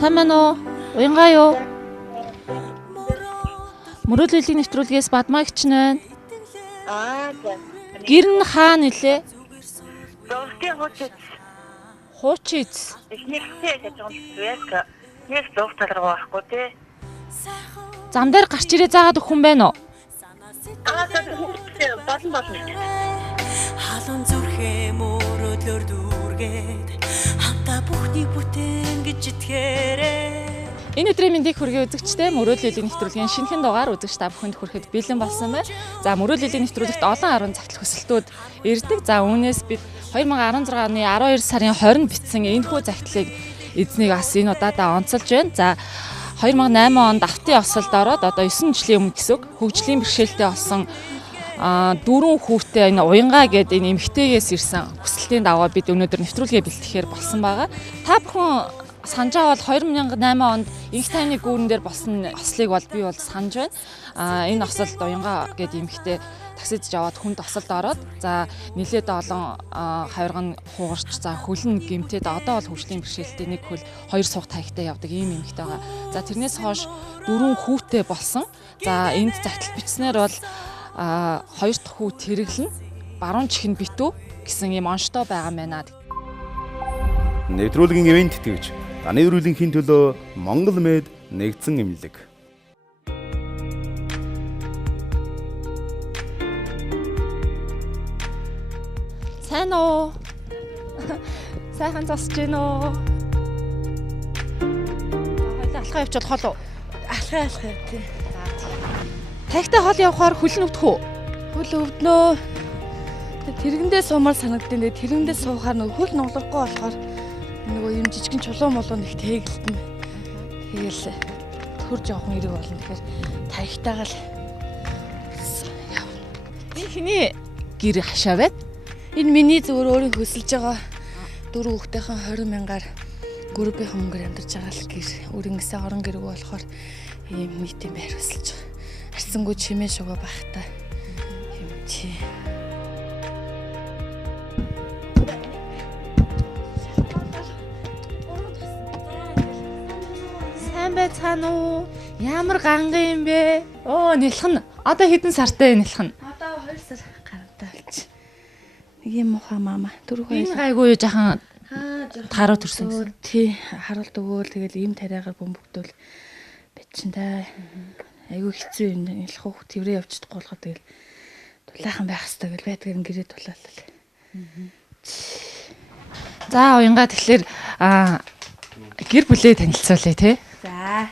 Сайн байна уу? Уянгаа юу? Мөрөөдлөлийн нэвтрүүлгээс Бадмагч байна. За. Гэр нь хаана нэлээ? Зовтын хуучин. Хуучиц. Эхнийхтэй гэж байгаа юм. Яг зов талраа байхгүй тий. Зам дээр гарч ирээ заагаад өгөх хүн байна уу? За хүүхдээ болно. Халуун зүрхээ мөрөөдлөөр дүүргээд хамтаа бүхнийг бүтээн гэж итгээрээ. Энэ өдрийн мэндийг хүргэе үзэгчтэй Мөрөөдлөлийн нэвтрүүлгийн шинэхэн дугаар үзэгч та бүхэнд хүрэхэд бэлэн болсон байна. За Мөрөөдлөлийн нэвтрүүлэгт олон 10 захидал хүсэлтүүд ирдэг. За үүнээс бид 2016 оны 12 сарын 20-нд бичсэн энэхүү захидлыг эзнийг бас энэ удаадаа онцолж байна. За 2008 онд автын осолд ороод одоо 9 жилийн өмнө гэсэн хөгжлийн бэрхшээлтэй болсон 4 хүүтэй энэ Уянгаа гэдэг энэ эмэгтэйгээс ирсэн хүсэлтийн дагуу бид өнөөдөр нэвтрүүлгээ бэлтгэхээр болсон байгаа. Та бүхэн санаж байгаа бол 2008 онд Инх тайны гүүрэн дээр болсон ослыг бол би бол санаж байна. Энэ осолд Уянгаа гэдэг эмэгтэй таксидж аваад хүнд осолд ороод за нэлээд олон хавирган хугарч за хөлн гэмтээд одоо бол хөгжлийн бэрхшээлтэй нэг хөл 2 сух таягтай явдаг ийм эмэгтэй байгаа. За тэрнээс хойш 4 хүүтэй болсон. За энд захидал бичснээр бол 2 дахь хүү тэргэлэн баруун чихэнд битүү гэсэн ийм онцтой байгаа юм байна. Нэвтрүүлгийн ивент тэтгэгч Даны өрөөлийнхийн төлөө Монгол Мед нэгдсэн эмнэлэг. Сайн уу? Сайхан зогсож байна уу? Алхаа явчихвал хол уу? Алхаа тий. Тагтай хол явахаар хөл нүвдэх үү? Хөл өвднөө. Тэргэндээ суумаар санагдсан. Тэргэндээ суухаар нөгөө хөл нуглахгүй болохоор нөгөө юм жижигэн чулуун молоо нэг тэгэлтэн. Тэгэл төр жоохон ирэг болно. Тэгэхээр таягтайгаа л явна. Энэ хиний гэр хашаа байд? Энэ миний зөвөр өөрийн хөсөлж байгаа 4 хүүхдийн 20 мянгаар гүрбийн хөнгөр амьдарч байгаа л гэр. Өөрөнгөсөө орон гэрэг болохоор ийм нийтийн байр хөсөлж байгаа. Арсангүй чимээ шугаа бахтай юм чи. Сайн байцгаана уу? Ямар ганган юм бэ? Оо нэлхэн. Одоо хэдэн сартай нэлхэн? Одоо 2 сар гарантай болчих. Нэг юм ухаа мама. Дөрөв Энэ гайгүй юу жахан таруу төрсөн гэсэн. Тий, харуулт өгөөл тэгэл ийм тариагаар бөмбөгдөл бичин та. Айгүй хэцүү юм. Ялах уу тэврээ явчихдаггүй болохоо тэгэл дулаахан байх хэрэгтэй гэл байдаг юм гэрээ дулаалал. За Уянгаа тэгэхээр гэр бүлээ танилцуулъя те. За.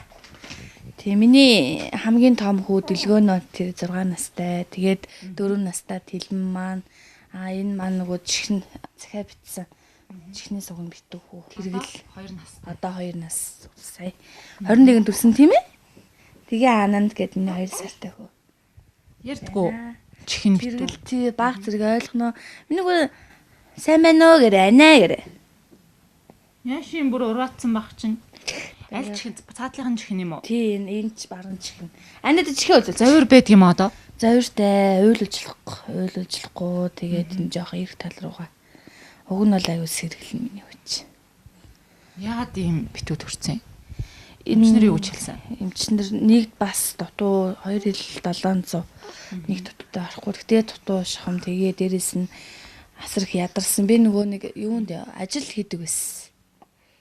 Тий миний хамгийн том хүү Дэлгөөнөө тэр 6 настай. Тэгээд 4 настай Тэлмэн маань энэ маань нөгөө чихэн захиа битсэн. Чихний суган битүү хүү. Тэргэл 2 нас. Одоо 2 нас сая. 21-нд төрсөн тийм ээ? Тэгээ Ананд гэдэг миний 2 сартай хүү. Ярдгүү. Чихэн битүү. Тэргэл тий баг зэрэг ойлгоно. Минийгөө сайн байна уу гэрэ анаа гэрэ. Яшин бүр ураацсан баг чинь. Аль чихэн цаатлынхан чихэн юм уу? Тий энэ ч баруун чихэн. Анаад чихээ үзэл. Завир байдаг юм одоо. Завиртай уйлуулжлахгүй тэгээд энэ жоох эрг тал руугаа. Уг нь бол аюу сэргэлэн миний хүч. Яагаад ийм битүү төрсөн юм? Эмчнэрийг үжилсэн. Эмчнэр нэг бас дутуу 2700 нэг дутуутай орохгүй. Тэгээ дутуу шахам тэгээ дээрэс нь асар их ядарсан. Би нөгөө нэг юунд ажил хийдэг байсан.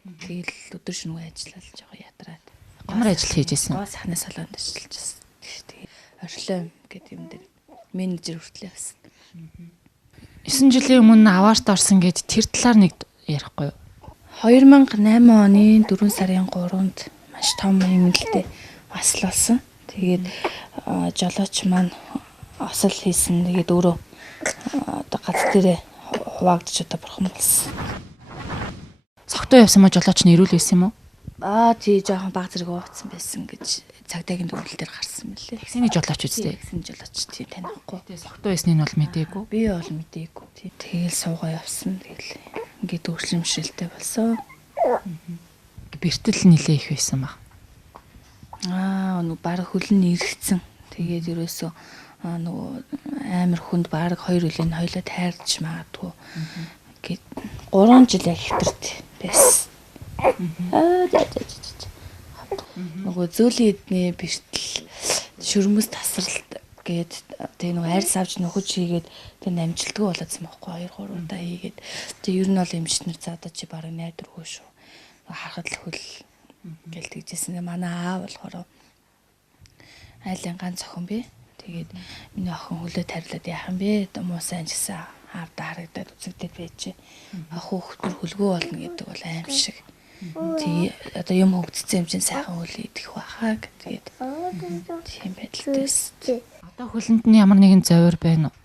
Тэгэл өдөр шөнөгүй ажиллаад жоохон ядраад. Ямар ажил хийжсэн? Гоо сахны салонд ажиллаж байсан. Тэгээ орхилоо гэдэг юм дээр менежер хүртлээ байсан. 9 жилийн өмнө аваарт орсон гэд тэр талаар нэг ярихгүй юу? 2008 оны 4 сарын 3-нд маш том эмнэлтэд аслуулсан. Тэгээд жолооч маань осол хийсэн. Тэгээд өөрөө одоо галт дээрээ хуваагдчих одоо бурхан болсон. Цогтой явсан мó жолооч нь ирүүл байсан юм уу? Тий жоохон баг зэрэг ууцсан байсан гэж цагдаагийн төвлөл дээр гарсан мөлий. Таксины жолооч үстэй. Таксины жолооч тий танихгүй. Тэгээ цогтой байсныг нь бол мэдээгүй. Би бол мэдээгүй. Тий. Тэгэл суугаа явсан. Тэгэл ингээд өөрчлөмшөлтэй болсон. Бэртэл нилээ их байсан баг. Нүг баг хөлн иргэцэн. Тэгээд ерөөсөө нөгөө амар хүнд баг 2 үлийн хоёлоо тайрч магадгүй. Ингээд 3 жил яг хэвтэрт байсан. Нөгөө зөүлийн эдний бэртэл шүрмэс тасралт гээд тэг нөгөө арьс авч нөхөж хийгээд тэг намжилтгүй болоодсан байхгүй 2 3 удаа хийгээд тэг ер нь бол эмчнэр за одоо чи барыг найдваргүй шүү. Харахад л хөл гэл тэгжсэн. Манай аа болохоор айлын ганц охин бэ. Тэгээд миний охин хөлөө тарилаад яах юм бэ? Муу сайн гэсэн аавда харагдаад үзэгдээд байж. Хүүхдэр хөлгөө болно гэдэг бол аим шиг. Тэгээ одоо юм хөгжсөн юм чинь сайхан үл идэх байхаа гэдэг. Тийм байдалтай. Одоо хөлөнд нь ямар нэгэн зовир байна уу?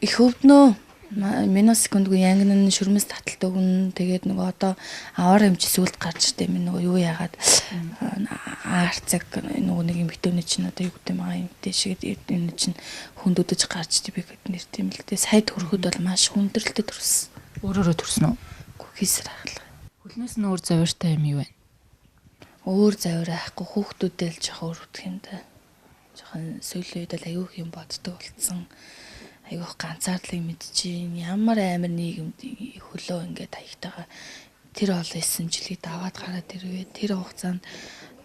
Их өвднөө. Миносекундгүй янган шүрмэс таталт өгнө. Тэгээд нөгөө одоо аваар эмч сүлд гарч ирдэ минь нөгөө юу яагаад арцаг нөгөө нэг юм битүүний чинь одоо юу гэдэг байгаа юм дээ шиг энэ чинь хүндүдэж гарч ирдэ би гэд нэр тийм л дээ. Сая төрөхөд бол маш хүндрэлтэй төрсөн. Өөрөөрөө төрсөн үү? Хийсэр ахлаа. Хөлнөөс нь өөр зовиртай юм юу вэ? Өөр завир ахгүй хүүхдүүдээ л жоохон өрөвдөх юм да. Жоохон сүүлийн үед л аюух юм боддог болсон. Аюух ганцаардлыг мэдчихээн. Ямар амар нийгэмд хөлөө ингээд хаягтайгаа тэр олон 9 жилийг даваад гараад ирвэ. Тэр хугацаанд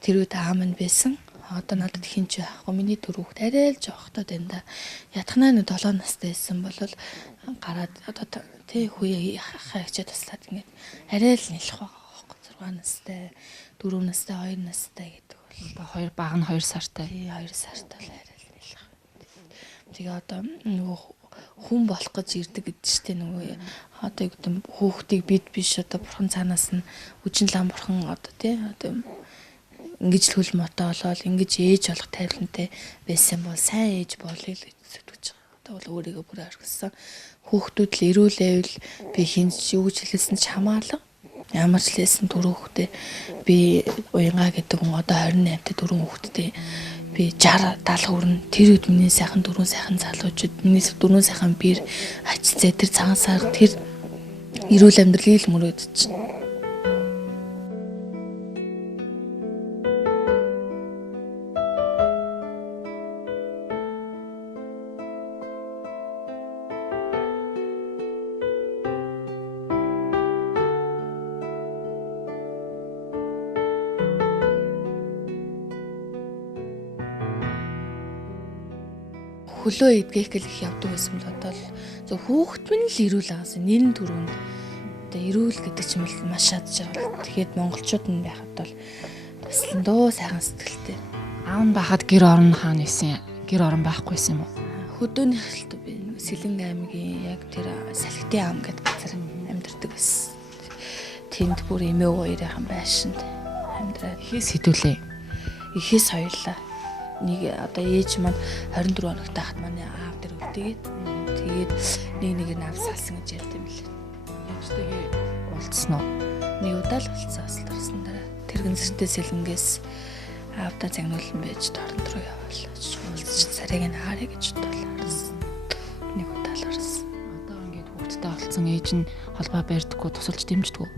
тэр үед аав минь байсан. Одоо надад хинч байхгүй. Миний төр хүүхд арай л жоохтой байна да. Ятгнаа нэг 7 настай байсан бол гараад одоо тэ хүүе хаагчаа таслаад ингээд арай л нэлэх байгаа. 6 настай, 4 настай, 2 настай гэдэг бол Одоо 2 баг нь 2 сартай. 2 сартай л арай л нэлэх. Тэгээ одоо нөгөө хүн болох гэж ирдэг гэдэг чинь нөгөө одоо юу гэдэг хүүхдийг бид биш одоо бурхан цаанаас нь үжин лам бурхан одоо тий одоо ингэж л хөл мотоо болоод ингэж ээж болох тайлантай байсан бол сайн ээж болъё л гэж зүтгэж байгаа. Одоо бол өөрийгөө бүр орхисон. Хүүхдүүд л ирүүлээвэл би хинч юу гэж хэлсэн ч хамаалаа. Ямар ч лээсэн 4 хүүхдээ би уянгаа гэдэг хүн одоо 28-т 4 хүүхэдтэй би 60 70 хүрнэ. Тэр үед миний сайхан 4 сайхан залуучууд миний 4 сайхан бир ачцээ тэр цагаан сар тэр эрүүл амьдралыг л мөрөөдчих. Хөлөө идгэх гэл их явдаг байсан бол одоо л хүүхэд минь л ирүүл агаасан нэрэн түрүүнд одоо ирүүл гэдэг ч юм бол маш шатж байгаа. Тэгэхэд монголчууд нь байхад бол туслан дөө сайхан сэтгэлтэй. Аав нь байхад гэр орон хаана исэн? Гэр орон байхгүйсэн юм уу? Хөдөөний хэлт би Сэлэнг аймгийн яг тэр Салхитын ам гэдэг газар амьдардаг байсан. Тэнд бүр эмээ хоёрын байшинд амьдраад Ихээс хэдүүлээ. Ихээс хоёрлаа. Нэг одоо ээж маань 24 хоногтой хат манай аав дээр өвдөгээд тэгээд нэг нь аав салсан гэж ярьд юм лээ. Ээжтэйгээ уулзсан уу? Нэг удаа л уулзсан асал төрсөн дараа тэрхэн зэртэй Сэлэнгээс аавда загнуулсан байж торон руу яваалаа. Уулзч царайг нь хаарэ гэж бодлоо. Нэг удаа л орсон. Одоо ингээд хүүхдтэй олцсон ээж нь холбоо барьдаггүй тусалж дэмждэг үү?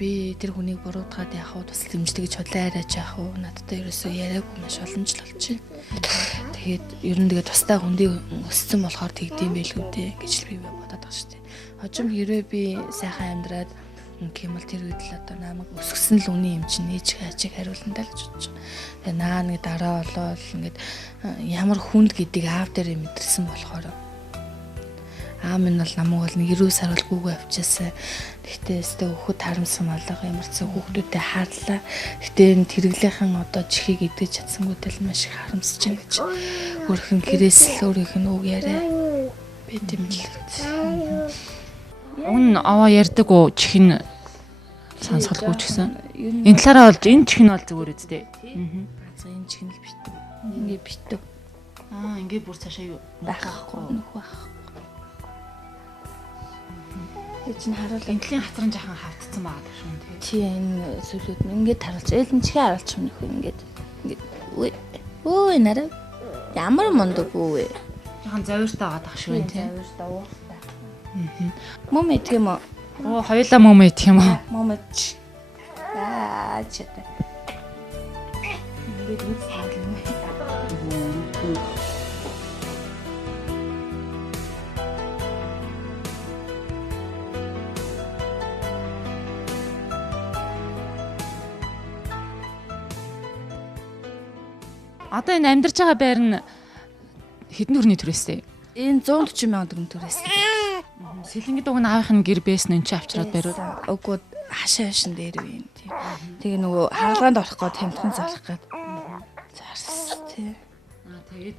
Би тэр хүнийг буруутгаад яах вэ? Тусал дэмждэг гэж хотлоо арайч яах вэ? Надтай ерөөсөө яриаггүй маш олон жил болж байна. Тэгээд ер нь тэгээд тустай хүндийг өссөн болохоор тэгдэм байлгүй дээ гэж би бодоод байгаа шүү дээ. Хожим хэрвээ би сайхан амьдраад гэмэл тэр үед л одоо намайг өсгсөн л үний юм чинь ээж хачиг хариулна даа л гэж бодож байна. Тэгээд наа нэг дараа болоод ингээд ямар хүнд гэдгийг аав дээрээ мэдэрсэн болохоор аав минь бол намайг бол 9 сар бол гүүгээ авчаасан. Гэхдээ өстө хөхөд харамсан болго ямар ч хүүхдүүдэд хааллаа. Гэхдээ энэ тэрглийнхэн одоо чихийг идэж чадсангуудэл маш их харамсаж байна гэж. Өөрхөн гэрээс л өөрийнх нь үг яриа бид юм л. Өн аваа ярьдаг уу чих нь сонсголгүй ч гэсэн. Энэ талаараа болж энэ чих нь бол зүгээр үстэй. За энэ чих нь л бит. Ингээ битв. Ингээ бүр цаашаа юу байхгүй нөх байх. Эцэн харуул энтлийн хацран жахан хавтцсан байгаа даа шүү дээ. Чи энэ сүлүүд нь ингээд харуулж ээлэн чихээ харуулчих юм нөх ингээд өө нараа ямар мундаг үү. Жахан завиртай байгаа дах шүү тийм. Завиртай ууртай. Мом идэх юм уу? Оо хоёулаа мом идэх юм уу? Мом идэх. Чата. Ингээд үзсэн юм. Одоо энэ амьдарч байгаа байр нь хэдэн төгрөний түрээстэй? Энэ 140 сая төгрөгийн түрээс. Сэлэнгэд уг нь аавынх нь гэр бэс нь энэ чи авчраад бариуд. Үгүй хашаа хашин дээр үе юм тийм. Тэгээ нөгөө хаалгаанд орох гээд хямдхан залах гээд. Зарс тий. Тэгээд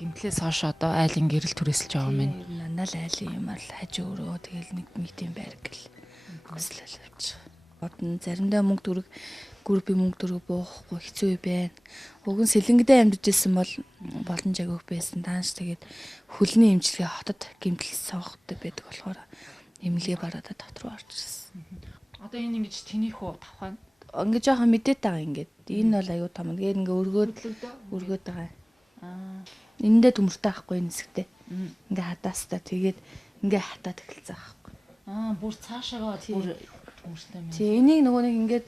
гимтлээс хойш одоо айлын гэрэл түрээсэлж байгаа юм байна. Нанал айлын юм ал хажи өрөө тэгэл нэг тийм байр гэл. Өслөл авчих. Одон заримдаа мөнгө төгрөг группийн мөнгө төгрөг буухгүй хэцүү байна. Уг нь сэлэнгэдээ амьдж исэн бол боломж агиох байсан. Тааш тэгээд хөлний имчилгээ хотод гимтэл соохтой байдаг болохоор эмнэлгээ бараад дотор орж ирсэн. Одоо энэ ингэж тэнийх үү тавхаа? Ингээ жоохон мэдээд байгаа ингээд. Энэ бол аюу том. Тэгээд ингээ өргөөд байгаа. Эндээ төмөртэй байхгүй энэ хэсэгтээ. Ингээ хадаастаа тэгээд ингээ хатаад эхэлсэн байхгүй. Бүр цаашаагаа бүр төмөртэй юм. Тий, энийг нөгөө нэг ингээд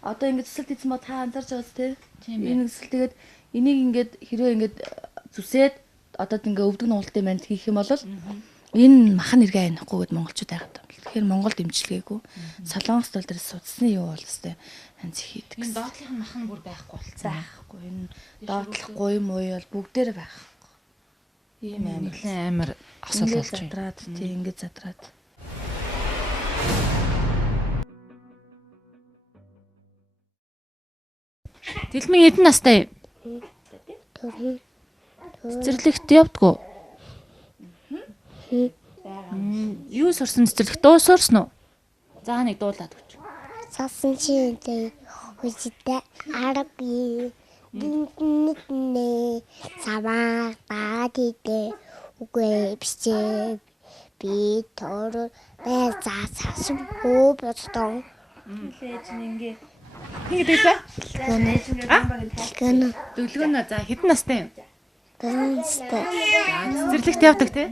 одоо ингээд цэцэлт хийсэн ба та анзаарч байгааз тий. Энэ цэцэл тэгээд энийг ингээд хэрвээ ингээд зүсээд одоо ингээ өвдөг нуултын манд хийх юм бол энэ махан нэргээ анихгүй гэд монголчууд айгаад байна. Тэгэхээр Монголд имчилгээгүй. Солонгос тол дээр судасны юу бол өстэй ханц хийдэг. Энэ доотлын махан бүр байхгүй болсон. Байхгүй. Энэ доотлохгүй юм уу бол бүгдээр байхгүй. Ийм амар асуул болж байна. Задраад тий ингээд задраад. Дэлмийн хэдэн настай? Цэцэрлэгт явдггүй. Юу сурсан цэцэрлэгт дуу сурсан уу? За нэг дуулаад өгч. Сасан чинтэй хүчтэй аргаби динтнэ саваа баадидэ үгүй бичээ би тоор бай заасан хөө бодсон. Лээж ингээ Ингэ дэглээ? Гэнэ Дөлгөнө за хэдэн настай юм? гэнстэй Цэцэрлэгт явдаг тий?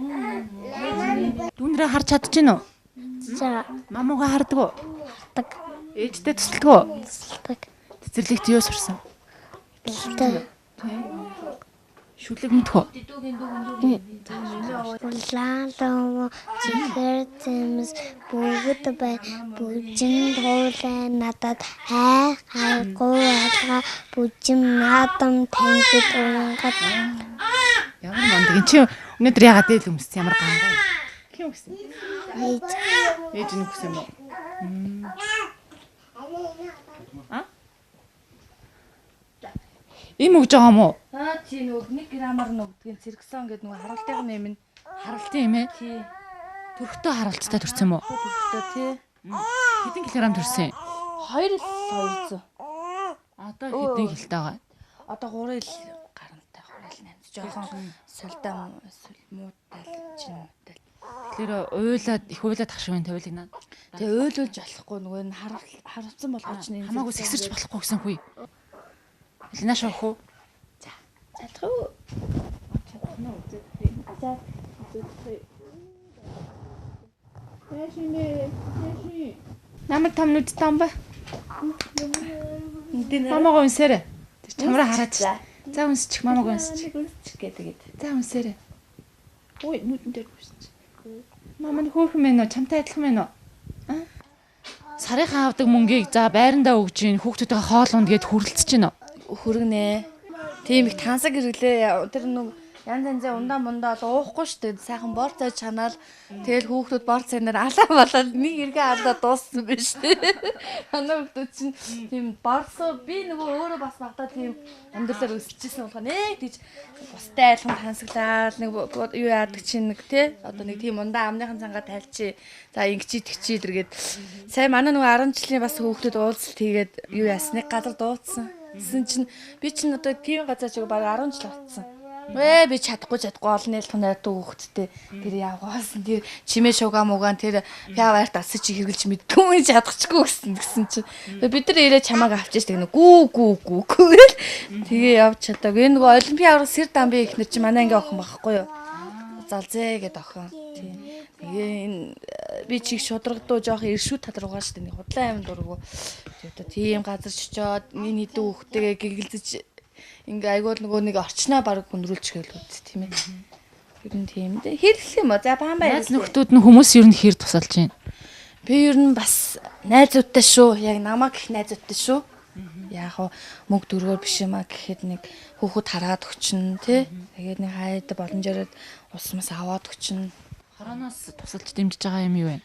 Дүүнрээ харж чадчихэв үү? за Мамууга хардаг уу? так Ээжтэй тусалдаг уу? так Цэцэрлэгт юу сурсан? бэлтэй Шүлэг мэдэх үү? улаалаа чихэр зэмс бүгд бай бүжин хоолой надад хайгуу алга бүжин наадам тэнгид унгад Ямар мундаг. Энд чи өнөөдөр ягаад дээл өмссөн ямар гангай. Хин өгсөн. ээж Ээж нь өгсөн юм уу? Им өгж байгаа юм уу? тий нөгөө 1 грамаар нөгдгийн цэргсэн гэдэг нөгөө харалтын юм нь Харалтын юм ээ. тий Төрхтөө харалттай төрсөн юм уу? төгтөө тий Хэдэн килограмм төрсөн? 200. Одоо хэдэн хилтэй байгаа? Одоо 3 ил гарантай 2 ил 8. Жохон солида муутай чинтэй. Тэгэхээр уйлаад их уйлаад ах шиг байна тавилгнаа. Тэгээ ойлуулж болохгүй нөгөө энэ харавцсан болгооч нь Хамаагүй сэгсэрч болохгүй гэсэн хүй. Илнаш авах уу? чадах уу? Намайг тамнууд там ба. Мамагаа үнсээрэ. Тэр чамраа хараач. За үнсчих мамагаа үнсчих. Үнсчих гэдэг. За үнсээрэ. Ой нүдэн дээр үсч. Мама нь хөөхөн мэн үү? Чамтай адилхан мэн үү? Сарынхаа авдаг мөнгийг за байрандаа өгж ийн хүүхдүүдээ хоол унд гэд хүрлцэж байна. Хөргөнэ. Тийм их тансаг хэрэглээ. Тэр нэг янз янзын ундаа мундаа л уухгүй шүү дээ. Сайхан бор цай чанаал тэгэл хүүхдүүд бор цайнаар алаа болоод нэг эргээ алдаа дууссан биш үү? Манай хүүхдүүд чинь тийм борсоо би нөгөө өөрөө бас багтаа тийм амьдралаар өсчихсэн болохоор нэг тийж бустай айлхан тансаглаад нэг юу яадаг чинь нэг тий одоо нэг тийм ундаа амныхан цангаа тайлчи за ингэчи тэгчи тэргээд сая манай нөгөө 10 жилийн бас хүүхдүүд уулзалт хийгээд юу яасныг газар дуудсан. Тэсэн чинь би чинь одоо тийм газар чиг баг 10 жил болцсон. Би чадахгүй олон нэлтэн найрдаг хүүхдтэй тэр явгаасан тэр чимээ шугаа муугаан тэр пяваарт асаж хэрглэж мэдгүй чадчихгүй гэсэн чинь бид нар ирээ чамааг авчиж тэгнэ гүү тэгээ явж чадаг. Энэ нөгөө олимпиа аврал сэр дамби ихнэр чи манай анги охин байхгүй юу? Залзээ гэд охин. Тэгээ энэ би чиг шудрагдуу жоох иршүү тадруугаа штэ нэг худлаа амин дургу. Тэгээ тийм газар чичоод миний хэдэн хүүхдтэйгээ гэгэлзэж ингээ айгуул нөгөө нэг орчноо баг гүнрүүлчих гээл үст тийм ээ. Ер нь тийм дээ. Хэрэглэх юм уу? За баамбай. Найз нөхдүүд нь хүмүүс ер нь хэр тусалж байна? Би ер нь бас найзуудтай шүү. Яг намайг их найзуудтай шүү. Яг хоо мөг дөрвөр биш юм а гэхэд нэг хүүхэд хараад өгчин тий. Тэгээд нэг хайд боломжоор усмас аваад өгчин. Хорооноос тусалж дэмжиж байгаа юм юу вэ?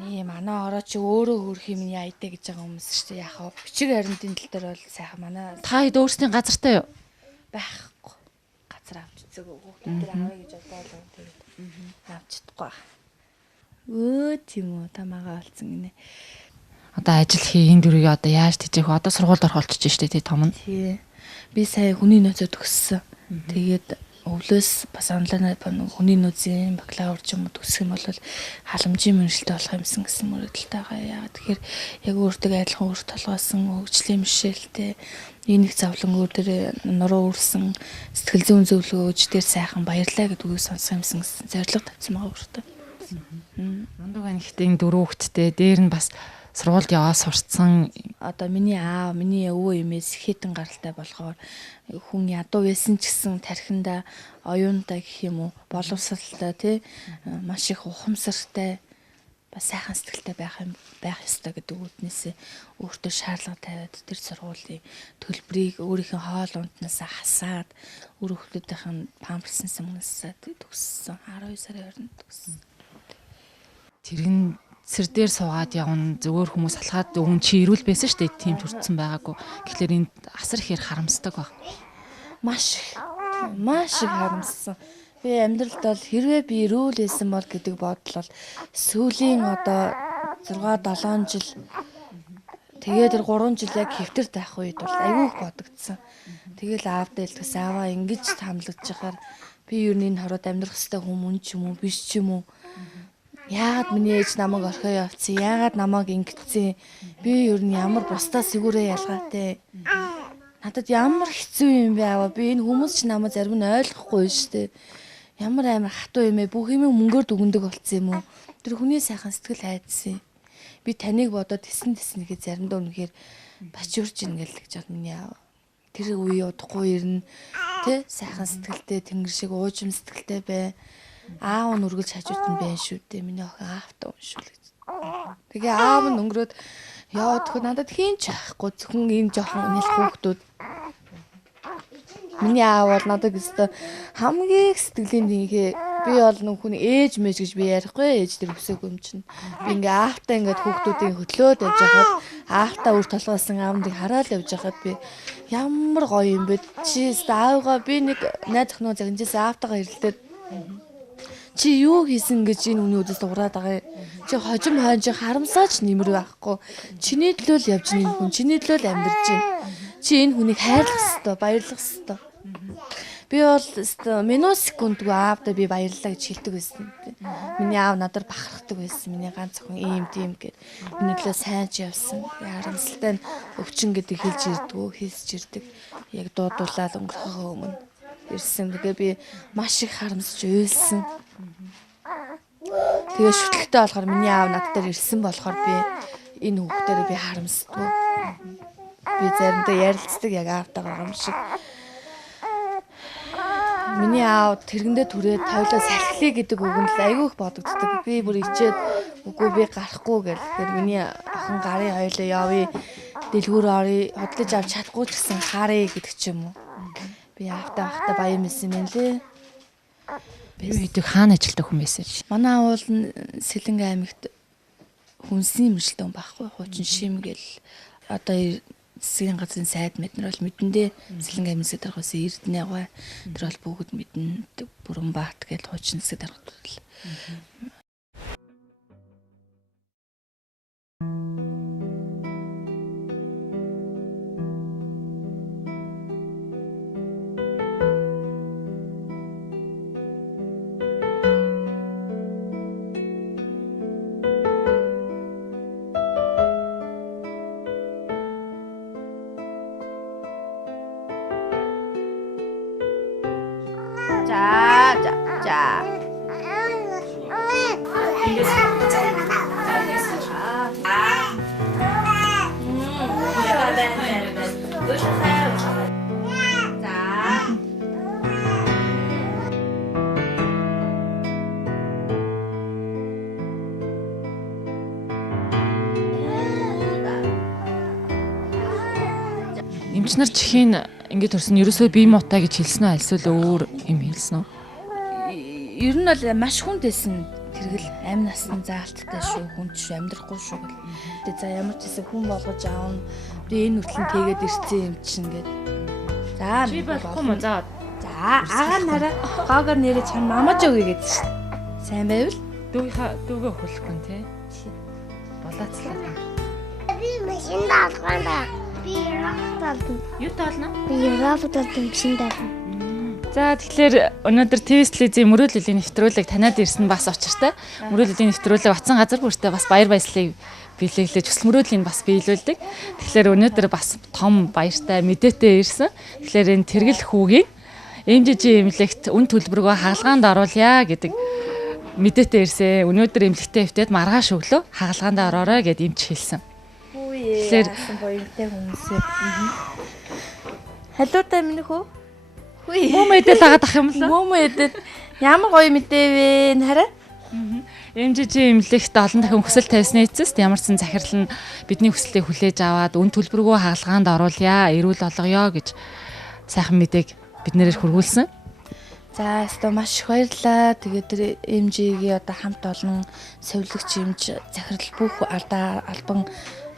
Nee манай ороо чи өөрөө хөрх юм яйдэ гэж байгаа хүмүүс шүү дээ. Яг хоо бичиг баримтын тал дээр бол сайхан манай Та хэд өөрсдийн газартай юу? байхгүй. Газар авч үзэг хүүхдүүд авъя гэж бодлоо тэгээд авч чадахгүй. Өө тийм үү тамаага олцсон гинэ. Одоо ажил хий энэ дөрвийг одоо яаж тийжээх вэ? Одоо сургуульд орхолчих штэ тий том нь. Тий. Би сая хүний нөөцөд төгссөн. Тэгээд өвлөөс бас онлайнаар хүний нөөцийн бакалавр ч юм уу төгсөх юм бол халамжийн мэргэжилтэй болох юмсан гэсэн мөрөдөлтэй байгаа. Яагаад тэгэхээр яг өөртөө адилхан өөрт толгоосон хөгжлийн мишэлтэй энийг завлан өөр дээр нуруу үрсэн сэтгэл зүйн зөвлөгөө өгч тэр сайхан баярлаа гэдэг үгийг сонсох юмсан гэсэн зорилго тавьсан байгаа өөртөө. Мундаг байна гэхдээ энэ дөрөв хүүхэдтэй дээр нь бас сургуульд яваа сурцсан. Одоо миний аав, миний өвөө эмээс хитэн гаралтай болохоор хүн ядуу байсан ч гэсэн тархинда оюунтай гэх юм уу боловсралтай тий маш их ухамсартай бас сайхан сэтгэлтэй байх ёстой гэдэг үгнээсээ өөртөө шаардлага тавиад тэр сургуулийн төлбөрийг өөрийнхөө хоол унднаас хасаад өөр хүүхдүүдийн памперсын сумнаас төгссөн 12 сарын 20-нд төгссөн. Тэрэн сэр дээр суугаад явна зөвөр хүмүүс алхаад өвн чи ирүүл байсан шүү дээ тийм төрцсөн байгаагүй. Тэгэхээр энд асар их харамсдаг баг. Маш их харамссан. Би амьдралд бол хэрвээ би ирүүл байсан бол гэдэг бодол бол сүүлийн одоо 6-7 жил тэгээд тэр 3 жил яг хэвтэр таах үед бол айгүйх бодогдсон. Тэгэл аавдаа хэлдэгс ааваа ингэж хамлагдж байхаар би юу нэг хороод амьдрах хэвээр хүмүүс ч юм уу биш ч юм уу. Яагаад миний ээж намайг орхио явцсан? Яагаад намайг ингэцэн? Би юу нэг ямар бусдаас сэгүүрээ ялгаатай. Надад ямар хэцүү юм бэ аваа. Би энэ хүмүүс ч намайг зарим нь ойлгохгүй шүү дээ. Ямар амар хатуу юм бэ? Бүх юм мөнгөөр дүгндэг болцсон юм уу? Тэр хүний сайхан сэтгэл хайдсан. Би таныг бодоод тэснэгээ заримдаа үнэхээр бачуурч ингээл гэж бод миний аав. Тэр үе удахгүй ирнэ. Тэ сайхан сэтгэлтэй тэнгэр шиг уужим сэтгэлтэй бай. Аав нь үргэлж хажууд нь байна шүү дээ. Миний охин аавтай юм шүү л гэж. Тэгээ аав нь өнгөрөөд яа тэгэхээр надад хийн ч ахгүй зөвхөн ийм жоохон нэлх хүүхдүүд. Миний аав бол надад өстө хамгийн сэтгэлийн дийнхээ би бол нэг хүн ээж мэж гэж би ярихгүй ээж тэр өсөөг юм чинь. Би ингээ аавтай ингээд хүүхдүүдийн хөтлөөд явж байхад аавтай үр толгойсон аавныг хараад явж байхад би ямар гоё юм бэ. Чи аавгаа би нэг найз охиноо загнажээс аавтайгаа ирэлдээд чи юу хийсэн гэж энэ хүний үдэс ураад байгаа. Чи хожим хойж харамсаач нэмэр байхгүй. Чиний төлөө л явж байгаа хүн. Чиний төлөө л амьдарч байна. Чи энэ хүнийг хайрлах ёстой, баярлах ёстой. Би бол минут секундгүй аавдаа би баярлалаа гэж хэлдэг байсан. Миний аав надад бахархдаг байсан. Миний ганц охин ийм тийм гэд. Миний төлөө сайн ч явсан. Харамсалтай нь өвчин гэдэг хэлж ирдгүү, хийсч ирдэг. Яг дуудуулаад өнгөрөхөө өмнө ирсэн. Тэгээ би маш их харамсаж уйлсан. Тэгээ шүтлэгтэй болохоор миний аав над дээр ирсэн болохоор би энэ хүүхдээрээ би харамсдаггүй. Би заримдаа ярилцдаг яг аавтайгаа юм шиг. Миний аав тэргэндээ түрээд тойлоо салхилъя гэдэг үгэнд л айгүй их бодогддог. Би бүр ичээд үгүй би гарахгүй гэл. Тэгэхээр миний охин гарын хоёлоо явъя. Дэлгүүр оръё. Хөдлөж авч чадахгүй ч гэсэн харъя гэдэг ч юм уу. Би аавтай байхдаа баян байсан юм лээ. Юу хийдэг хаана ажилтдаг хүн байсан чи? Манай аав бол Сэлэнг аймагт хүнсний мэргэжилтэй хүн байхгүй. Хуучин шим гэл одоо засгийн газрын сайд мэднэр бол мэдэндээ Сэлэнг аймгийн засаг даргаас Эрдэнэ гой тэр бол бүгд мэднэ. Бүрэнбаат гэл хуучин засаг даргууд. 자. Эмч нар чихийн ингээд төрсөн ерөөсөө бие муутай гэж хэлсэн үү альсвал өөр юм хэлсэн үү? Ер нь бол маш хүнтэйсэн тэргэл амь насны заалттай шүү, хүн ч амьдрахгүй шүү гэл. Тэгээ за ямар ч хэсэг хүн болгож аавна. Тэгээ энэ хүртлэн тэгээд ирсэн юм чинь гээд. За Би болохгүй мó за. За агаа нараа гоогоор нэрээ чам мамаж өгье гэдэг шүү. Сайн байвал Дүүгээ өхөхгүй те. Болооцлаа. Би машин даалгана. Би робот Юу таална? Би робот машин даалгана. За тэгэхээр өнөөдөр Твистлизийн мөрөөдлийн нэвтрүүлэг танаад ирсэн бас учиртай. Мөрөөдлийн нэвтрүүлэг Батсан газар бүртээ бас баяр баясгалыг биелүүлж өсөл мөрөөдлийн бас биелүүлдэг. Тэгэхээр өнөөдөр бас том баяртай мэдээтэй ирсэн. Тэгэхээр энэ тэргэл хүүгийн эмжижийн эмнэлэгт үн төлбөргөө хагалгаанд оруулъя гэдэг мэдээтэй ирсэн. Өнөөдөр эмнэлэгтээ хөвтөд маргааш өглөө хагалгаанд ороорой гэд эмч хэлсэн. Тэгэхээр боёмтой хүмүүсээ. Халуутай минь хөө. Муу мэдээ дагаад ах юм л. Муу мэдээ ямар гоё мэдээ вэ? Хараа. Эмжижийн эмнэлэгт олон дахин хүсэл тавьсны эцэст ямар ч захирал нь бидний хүслийг хүлээж аваад үн төлбөргөө хагалгаанд оруулъя, эрүүл олгоё гэж сайхан мэдээг биднэрээр хүргүүлсэн. За өстой маш их баярлалаа. Тэгээд тэр эмжигийн одоо хамт олон совилогч эмч захирал бүх албан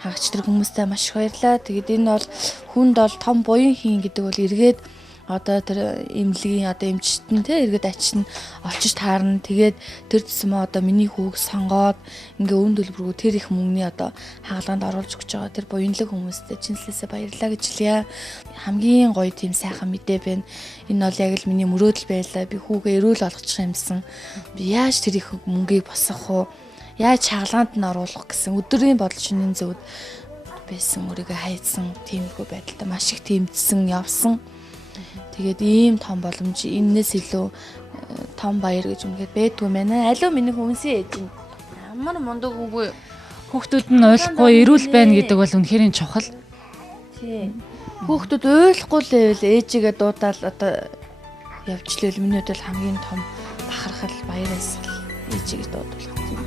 хаагч тэр хүмүүстээ маш их баярлалаа. Тэгээд энэ бол хүнд бол том буян хийн гэдэг бол эргээд одоо тэр эмнэлгийн одоо эмчтэн те эргээд ачиж очиж таарна. Тэгээд тэр төсмөө одоо миний хүүг сонгоод ингээ үн төлбөргөө тэр их мөнгөний одоо хагалгаанд оруулж өгч байгаа тэр буянлаг хүмүүстээ чинслээсээ баярлалаа гэж хэлье. Хамгийн гоё тийм сайхан мэдээ байна. Энэ бол яг л миний мөрөөдөл байлаа. Би хүүгээ эрүүл олгочих юмсан. Би яаж тэр их мөнгийг босгох вэ? Яаж хагалгаанд нь оруулах гэсэн өдрийн бодол шинийн зөвд байсан өөрийгөө хайцсан тиймэрхүү байдалтай маш их тэмцсэн явсан. Тэгээд ийм том боломж энэс илүү том баяр гэж үнэхээр бэдгүй мэнэ. Алуу миний хүмүүсийн ээж нь ямар мундаг үгүй. Хүүхдүүд нь ойлгохгүй эрүүл байна гэдэг бол үнэхээр чухал. Тий. Хүүхдүүд ойлгохгүй л байвал ээжигээ дуудаал одоо явжлал миний хувьд хамгийн том бахархал баяраас ээжигээ дуудуулах юм.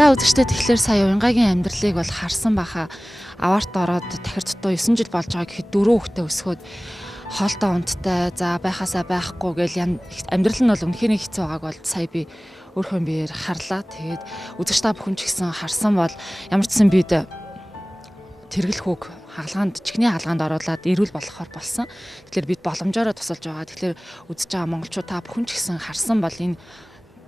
За үзэгчдээ тэгэхээр сая уянгагийн амьдралыг бол харсан баха. Аваарт ороод дахир дутуу 9 жил болж байгаа гэхэд 4 хүүхдээ өсгөөд хоолтой унттай за байхасаа байхгүй гэл амьдрал нь бол үнэхээр хэцүү байгааг бол сая би өөрхөн биеэр харлаа. Тэгээд үзэгч та бүхэн ч гэсэн харсан бол ямар ч сан бид тэргэл хүүг чихний хаалгаанд оруулаад эрүүл болохоор болсон. Тэгэхээр бид боломжоор тусалж байгаа. Тэгэхээр үзэж байгаа монголчууд та бүхэн ч гэсэн харсан бол энэ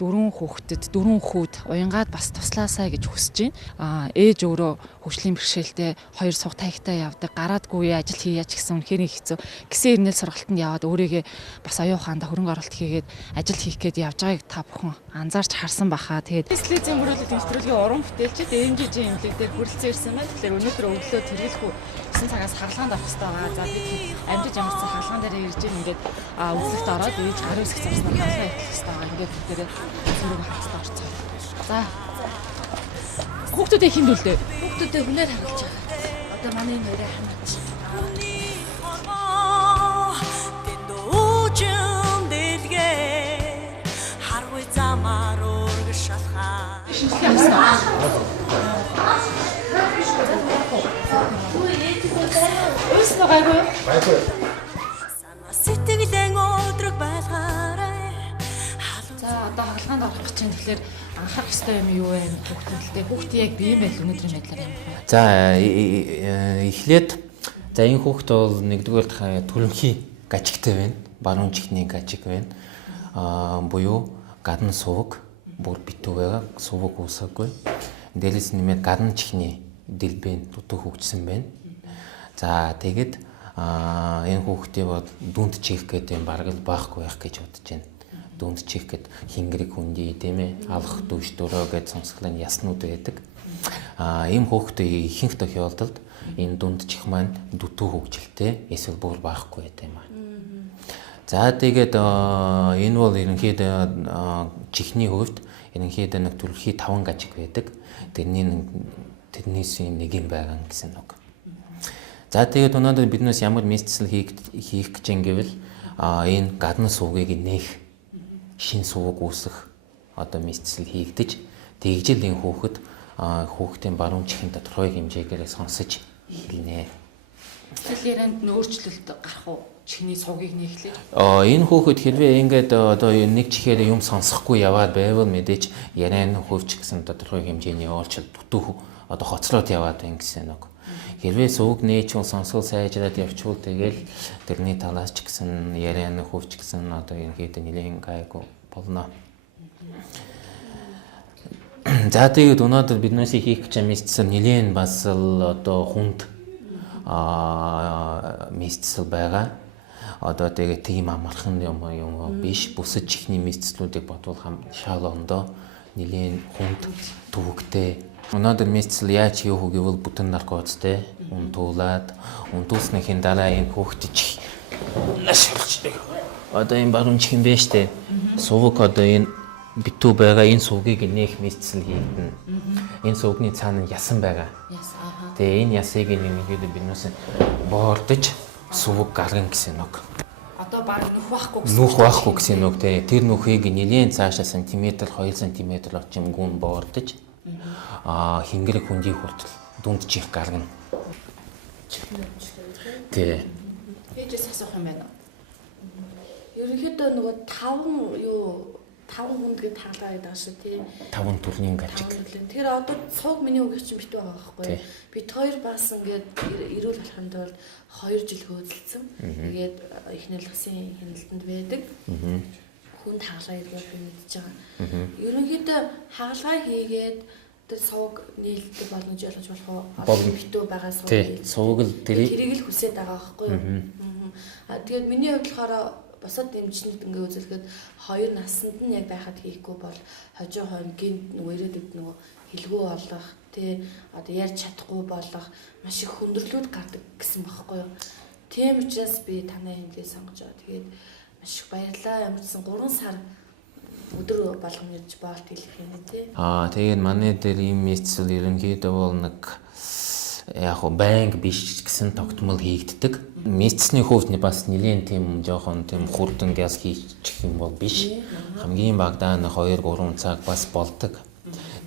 4 хүүхэд уянгаад бас туслаасаа гэж хүсэж байна. Ээж өөрөө хөгжлийн бэрхшээлтэй 2 сух таягтай явдаг. Гараадгүй ажил хийяач гэсэн үнэхээр хэцүү. Гисэн ирнэл сургалтанд яваад өөрийгөө бас оюун ухаанда хөрөнгө оруулалт хийгээд ажил хийх гээд явж байгааг та бүхэн анзаарч харсан баха. Тэгээд Твистлизийн мөрөөдлийн нэвтрүүлгийн уран бүтээлчид эмжижийн эмнэлэг дээр хүрэлцэн ирсэн байна. Тэгэхээр өнөөдөр өглөө тэргэлгүй 9 цагаас хагалгаанд орох хэрэгтэй байгаа. За бид амжиж ямар ч хагалгаан дээр ирж ийн ингээд үзлэгт ороод ээж гарын үсгэж зарснаар хаалгаа явуулах хэрэгтэй байгаа. Ингээд бүгдээрээ зургийг хацтай орцоо. За. Хүүхдүүдээ хинд үлдээ. Хүүхдүүдээ хүнээр хагалж байгаа. Одоо манай энэ хоёроо хамаач. Харгүй замаар өргөж шалхаа. Үс байгаагүй. Сэтгэлэн өдрөг байлгаарай. За одоо хагалгаанд орох гэж байна. Тэгэхээр анхаарах ёстой юм юу вэ? Хүүхдүүдтэй хүүхд яг бие байл өнөөдрийн байдлаар юм байна. За эхлээд за энэ хүүхд бол нэгдүгээр төлөмхийн гажигтай байна. Баруун чихний гажиг байна. Буюу гадна сувг бүр битүү байгаа. Сувг уусаагүй. Дээрээс нэмээд гадна чихний дэлбэн дутуу хөгжсөн байна. За тэгээд энэ хүүхдийн бод дүнд чих гэдэг юм бараг л баахгүй байх гэж бодож байна. Дүнд чих гэд хингэрэг хүндий тийм ээ алах дүүш дөрөө гэж сонсголын яснууд байдаг. Ийм хүүхдийн ихэнх тохиолдолд энэ дүнд чих маань дутуу хөгжилтэй эсвэл бүр баахгүй байдаг юм аа. За тэгээд энэ бол ерөнхийдөө чихний хувьд ерөнхийдөө нэг төлөвлөхийн 5 гажиг байдаг. Тэрний тэрнээс нэг юм байгаа гэсэн үг. За тэгээд өнөөдөр биднээс ямар мэдсэл хийх гэж юм гэвэл энэ гадна сувгийг нээх шин сувг үүсэх одоо мэдсэл хийгдэж тэгжэл энэ хүүхдийн баруун чихийн тодорхой хэмжээгээр сонсож хэлнэ. Сэтгэл ярианд өөрчлөлт гарах уу? Чихний сувгийг нэхлээр. Энэ хүүхэд хэрвээ ингээд одоо нэг чихээр юм сонсохгүй яваад байвал мэдээж ярианы хөвч гэсэн тодорхой хэмжээний ойлцол дутуу одоо хоцроод яваад байна гэсэн үг. Хэрвээ сувг нээчүүл сонсгол сайжраад явчвал тэгэл тэрний талаас ч гэсэн ярианы хөвч гэсэн одоо ерөнхийдөө нэлээд гайгүй болно. За тэгээд өнөөдөр биднээс хийх гэж мэдсэн нэлээд бас л одоо хүнд мэдсэл байгаа. Одоо тэгээд тийм амархан юм биш. Бүсэд чихний мэдслүүдийг бодвол шал ондоо нэлээд хүнд төвөгтэй. Өнөөдөр мэдсэл яаж хийх вэ гэвэл бүтэн наркотиктэй унтуулад унтуулсныхын дараа энэ хүүхдээ чих наширчдаг. Одоо энэ баруун чих юм байна штэ. Сувг одоо энэ битүү байгаа энэ сувгийг нээх мэдсэл хийгдэн. Энэ сувгны цаана ясан байгаа. Тэгээ энэ ясыг нэмээд биднээс боордож сувг гаргана гэсэн үг. Одоо баг нөх байхгүй гэсэн үг те. Тэр нүхийг нэлээд цаашаа сантиметр 2 см орчим гүн боордож хингэрэг хүндийг хүртэл дүнд чих гаргана. Тэ. Ээжээс асуух юм байна. Ерөнхийдөө нөгөө 5 хүнд гээд таглаа гэдэг шүү тий. 5 төрлийн гажиг. Тэр одоо цуг миний үгч чинь битүү байгаа байхгүй. Бид хоёр бас ингээд эрүүл болохын тулд 2 жил хөөцөлдсөн. Тэгээд эхнэл хэсгийн хяналтанд байдаг. Хүн таглаа эргээд би мэдчихэж байгаа. Ерөнхийдөө хаалгаа хийгээд тэр сувг нийлдэг боломж ялгаж болох уу? Битүү байгаа сувг. Тий. Сувг л тэрийг л хүсээд байгаа байхгүй юу? Тэгээд миний хувьд болохоор босод эмчнүүд ингээ үзүүлэхэд 2 наснд нь яг байхад хийхгүй бол хожоо хойно гинт нөгөө ирээдүйд нөгөө хэлгүй болох тий одоо ярьж чадахгүй болох маш их хүндрэлүүд гардаг гэсэн багхгүй юу. Тийм учраас би танай хэмжээ сонгож байгаа. Тэгээд маш их баярлалаа. Ямар ч сан 3 сар өдөр болгоно гэж боолт хэлэх юм тий. Тэгээд манай дээр ийм мэдсэл ерөнхийдөө бол нэг яг банк биш гэсэн тогтмол хийгддэг. Мэдсний хувьд бас нэлийн тийм жоохон тийм хурдан газ хийчих юм бол биш. Хамгийн багадаа 2-3 цаг бас болдог.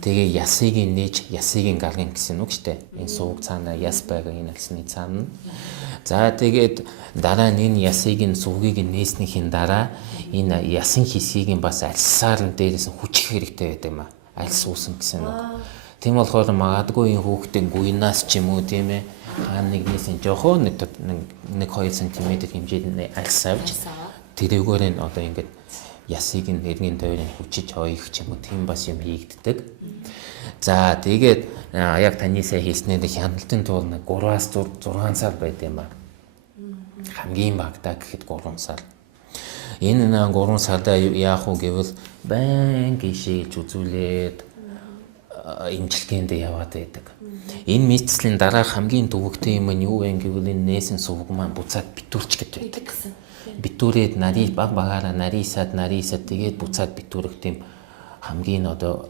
Тэгээ ясыг нээж ясыг гаргана гэсэн үг шүү дээ. Энэ сувг цаана яс байгаа энэ алсны цаана. За тэгээд дараа нь энэ ясыг сувгийг нээснийхин дараа энэ ясын хэсгийг бас альсаар нь дээрээс хүчих хэрэгтэй байдаг юм аа. Альс uuсан гэсэн үг. Тийм болохоор магадгүй энэ хүүхдийн гуйнаас ч юм уу тийм ээ нэгнээс нь жоохон 1-2 см хэмжээний альс авч тэрүүгээр нь одоо ингээд ясыг нэргийн тойрон хүчиж хойх ч юм уу тийм бас юм хийгддэг. За тэгээд яг таны сая хэлснээр хяналтын туул 3-аас 6 сар байд юм аа. Хамгийн багтаа гэхэд 3 сар. Энэ 3 сарда яах вэ гэвэл байн гişээж үзүүлээд имчилгээнд яваад байдаг. Энэ мэдслийн дараа хамгийн төвөгтэй юм нь юу вэ гэвэл энэ нээсэн сувг маань буцаад битүүрч гэдэг байдаг. Битүүрээд нарийн багаараа нарийсаад тэгээд буцаад битүүрэх тийм хамгийн одоо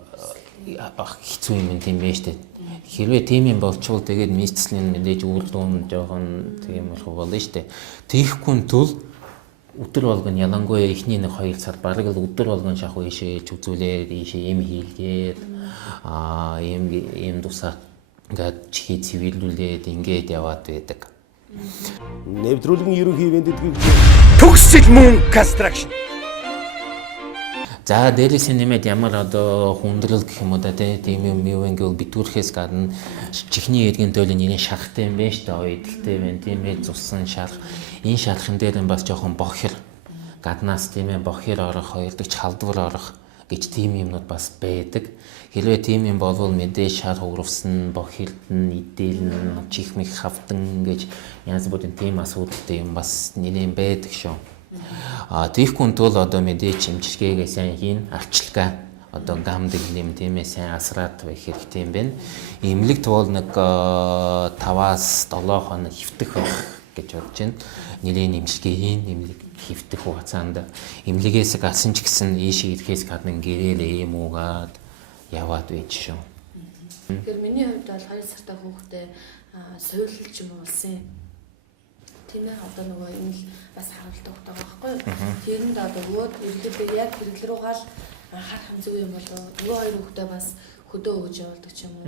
хэцүү юм тийм байж тээ. Хэрвээ тийм юм болчвол тэгээд мэдслийн мэдээж үр дүн жоохон тийм болох болно шүү дээ. Тийхгүй тул өдөр болгон ялангуяа эхний 1-2 сар бараг л өдөр болгон шахуу ишээж үзүүлээд ийшээ юм хийлгээд ийм тусаа ингээд чихээ цэвэрлүүлээд ингээд яваад байдаг. Нэвтрүүлгийн ерөнхий вендэтгэг Төгсөл мөн констракшн. За дээрээс нэмээд ямар одоо хүндрэл гэх юм уу да тийм юм юу гэвэл битүүрхээс гадна чихний эргийн тойлын нэрийн шарахтай юм байна шүү дээ. Оёдолтой байна тийм ээ цуссан шарах. Энэ шарахын дээр нь бас жоохон бохир гаднаас тийм ээ бохир орох, хоёрдогч халдвар орох гэж тийм юмнууд бас байдаг. Хэрвээ тийм юм болвол мэдээж шар хувирсан, бохирдэн, идэлэн, чихмих хавтан гэж янз бүрийн тийм асуудалтай юм бас нэлээд байдаг шүү. Тийхүүн тул одоо мэдээж имчилгээгээ сайн хийн, арчилгаа одоо гам дэглэм тийм ээ сайн асраад байх хэрэгтэй юм байна. Эмнэлэгт бол нэг 5-аас 7 хоног хэвтэх байх гэж бодож байна. Нэлээд имчилгээ хийн, эмнэлэг хэвтэх хугацаанд эмнэлгээс гарсан ч гэсэн ийшээ ирэхээс гадна гэрээлээ юм уугаад яваад байж шүү. Тэгэхээр миний хувьд бол 2 сартай хүүхдээ суйлал ч юм уу болсон. Тийм ээ одоо нөгөө энэ л бас харамсалтай байгаа байхгүй юу? Тэрэнд одоо өгөөд ирэхэд яг хэрэглэл рүүгээ л харах хэм зүг юм болоо. Нөгөө 2 хүүхдээ бас хөдөө өгж явуулдаг ч юм уу.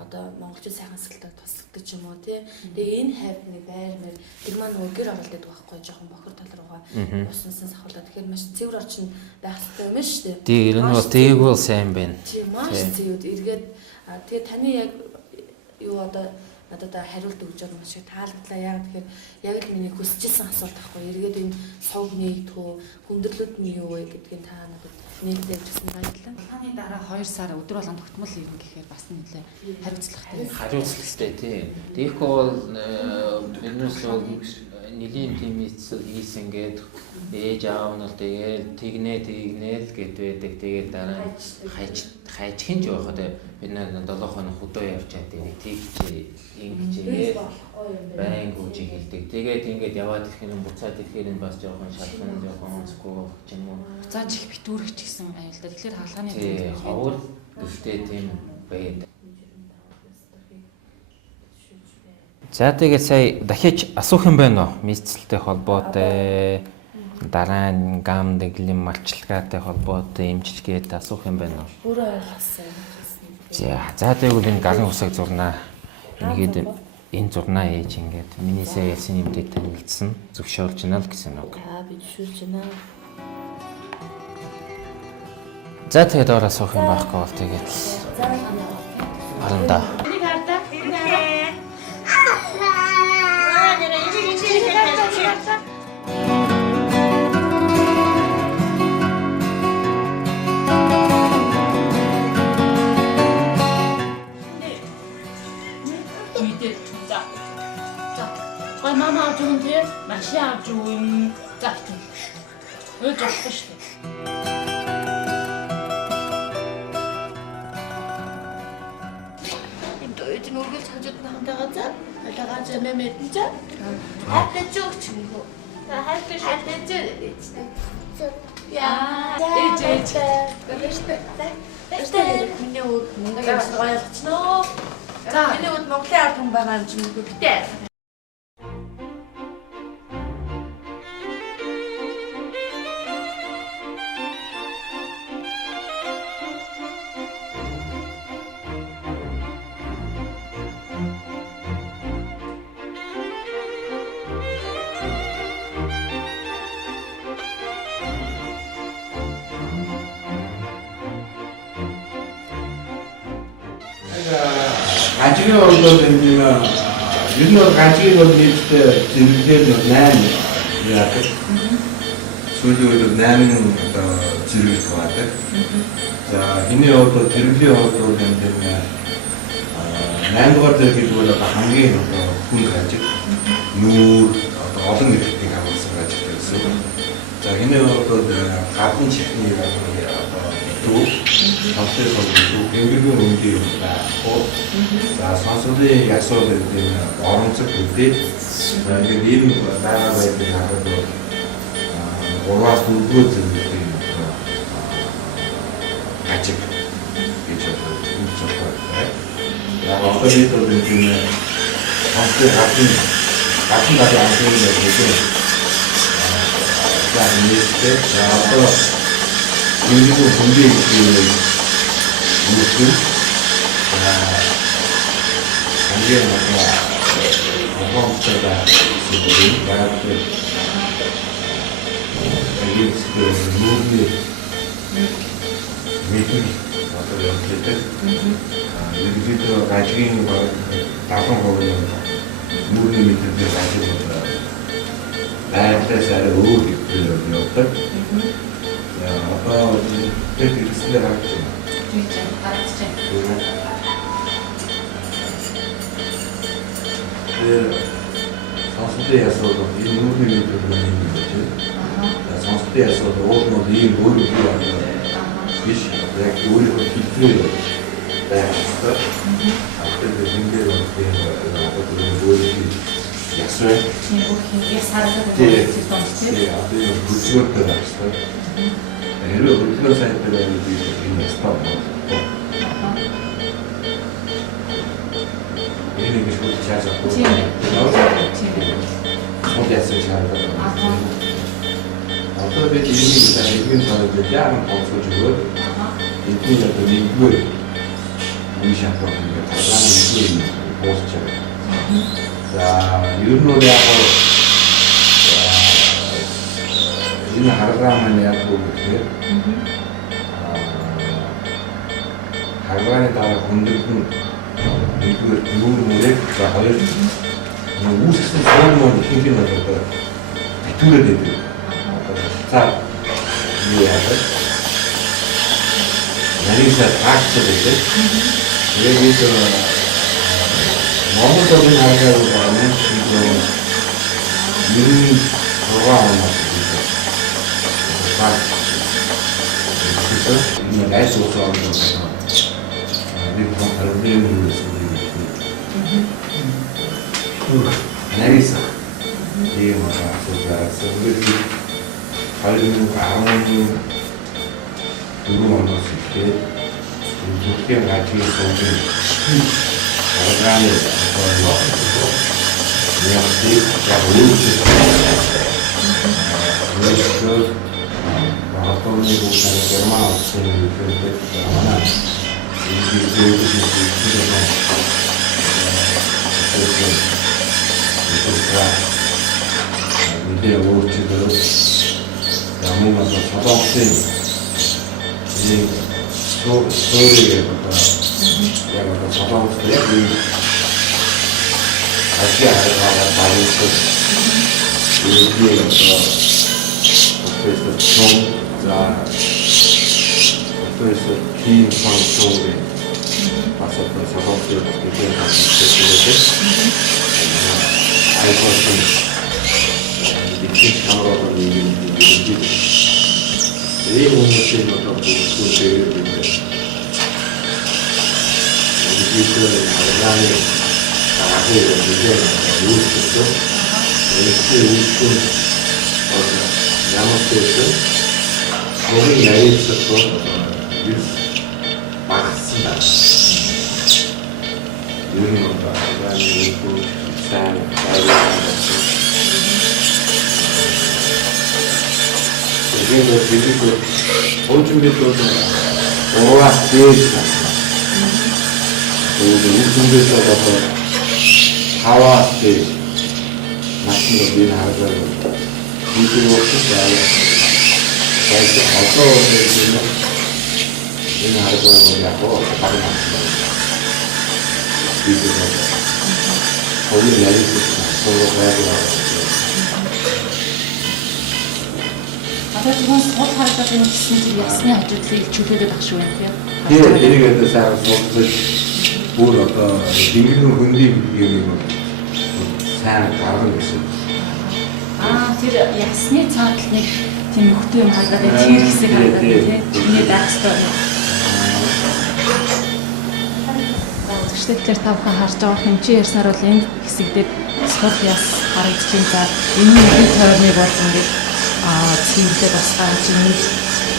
Одоо монголчууд сайхан сэлдэг тусдаг ч юм уу тий. Тэгээ энэ хайр нэг байр тэр маань нөгөө гэр оролт гэдэг байхгүй жоохон бохор тал руугаа уснасан сахуулаад тэгэхээр маш цэвэр орчин байх хэрэгтэй юм шүү дээ. Тийм ер нь бол тээгүүл сайн байна. Тийм маш цэвэр эргээд тэгээ таны яг юу одоо надад хариулт өгч байгаа маш их таалагдлаа. Яг тэгэхээр яг л миний хүсчихсэн асуулт байхгүй. Эргээд энэ сувг нэгдгүү хүндрэлүүд нь юу вэ гэдгийг та надад нийлдэж өгсөн баярлалаа. Таны дараа 2 сар өдөр болгон тогтмол ирнэ гэхээр бас нэлээ хариуцлагатай. Хариуцлагатай тий. Тэгэхгүй бол биднээс бол нэлийн тийм хийсэн гээд ээж аав нь тэгээд тэгнээл гэд байдаг. Тэгээд дараа хайчихын ч явахад бид нэ 7 хоног хөдөө явчаад тэгээд тэгчээ ингэчээ байн гүйж хэлдэг. Тэгээд ингээд яваад ирэхээр буцаад ирэхээр нь бас жоохон шалхан жоохон онцгүй ч юм уу. Буцааж их битүүрч гэсэн аюултай. Тэгэхээр хаалганы тийм ховор гэхдээ тийм байдаг. За тэгээд сая дахиж асуух юм байна уу? Мэдцэлтэй холбоотой дараа нь гам дэглэм малчилгаатай холбоотой эмчилгээд асуух юм байна уу? Бүр ойлгосон. За тэгээд энэ гарын усаг зурнаа ингээд энэ зурнаа ээж ингээд миний сая ялсан юмдээ танилцсан зөвшөөрж байна л гэсэн үг. Би зөвшөөрж байна. За тэгээд ороо асуух юм байхгүй бол тэгээд харандаа. Мама авч өгөн тий, машин авч өгөн. За тийм. Өөж авахгүй шүү дээ. Энэ дөрөв нь үргэлж хажууд нь хамтаага за. Алгаа за мэмэд за. Хатаж өгч юм уу? Хатаж өгч. Яа. Ээж. Тэстэ. Миний үг нэг юм ойлгочихноо. За, миний үг Монголын ард хүн байгаа юм чинь үгтэй. Гажигийн оролдол юм ер нь бол гажигийн бол нийтдээ зэрэглэл нь 8 яадаг. Сүүлийн үед 8 одоо зэрэглэл байдаг. За энэ одоо зэрэглийн оролдол юм дээр 8 дугаар зэрэглэл бол одоо хамгийн одоо хүн гажиг нүүр одоо олон нэртэй хамаарсан гажигтай гэсэн. За энэ бол гадны чихний одоо дүү Хавтын хавтын гэнгийн үндэе байна. За сонсолын ясууд гэдэг оронцог үдээ. Тэгээд ийм дараа байдаг хараад ураас дөрвөө зэрэг ажиг гэж байна. Яг одоо бид энэ хавтын гадны анхны гэдэг. За нийтдээ одоо гэнгийн үндэе гэдэг мөрдөн хамгийн гомцоо зүйл байдаг. Тэгээд мөрдөн мэдээ одоо явуулдаг. Ерөнхийдөө гажгийн 70% мөрдөн мэдээ гажиг байдлаас арай өөр явдаг. Одоо тэгээд хэрэгслээр харагдаж байна. Сонсолтой ясууд энэ нүрийн мэдээ юм байна. Сонсолтой ясууд өөрөөр ийм өөр биш яг өөрөөр хэлбэрээр байх ёстой. Тэгээд ингээд өөр ясвэ. Яг сараад байгаа тийм бүжгүүртэй байх ёстой. Хэрвээ хөдөлгөөн сайтай байвал би энэ спорт нэг шууд чааж авах. Тийм ээ. Тийм ээ. Мод яасан чараад. Одоо бид энийг нэгэн тооцоод яагаад тооцож өгөөд эдний одоо нэгдүгээр үе шатсан ингээд харааны нэгэн боосч байгаа. За ер нь яг энэ харгаа маань яг үгээр харгааны дараа хүндрэл нь нэгдүгээр нүүрээ за хоёр үүсгэсэн формон ихэнх нь одоо битүүрээд байдаг. За юу яагаад нарийнсаа таагцсан байдаг. Яг ийм Монгол улсын харгаар байгаа юм шиг нэг програм байна. Энэ гайс уусаа байна. Нэг проблем үүсэж байна. Нарийнсаа ийм асуултаас үргэлж 2014 оноос эхлээд Türkiye гажиг суугийн програмыг оруулах яг үүсгэж багтааны бүхэн герман улсын үйлдвэрлэлд манай мэдээ өөрчлөлт Ямун одоо солонгосын нэг story яг одоо солонгос яг энэ Азия хараа баланс үүнийг одоо профессор Том за профессор Ким Сон Сори бас одоо солонгосын гэдэг хэлбэрээр айкон их хамраа нэг ийм хүмүүсийн одоо бүсгүйгээр бид харгааны ахыг үзээд үүсгэсэн. Үүсгэн ямар ч зүйл хөрийн яриацсан юус багсан байна. Юу нэг харгааны үүсгэн сайн байлаа. Тэгээд бид хожим бид ураас дээж үүсгэндээс одоо хаваас дээж машин дээр хараад үүсгэн өгсөн байна. Тэгээд одоо энэ хараад яг багна. Бид хөрийн яриацсан Тэгэхээр сул харагдаад байна гэсэн чинь ясны хажуудлыг чөлөөдөд ах шүү юм. Тийм, эргээд сайн суулгаж бүр одоо дингэрэн хөндийн юм сайн гаргана гэсэн. Тэр ясны цаатал нэг тийм хөвтэй юм харагдаад байна. Тэр хэсэг харагдаад байна тийм. Миний даах хэрэгтэй. Тэгэхээр та бүхэн харж байгаа хэмжээ ярьснаар бол энэ хэсэг дээр сул яс харагдчих юм. За энэ нэг тойрны бол ингээд цэвэрлээд бас гарч ирэх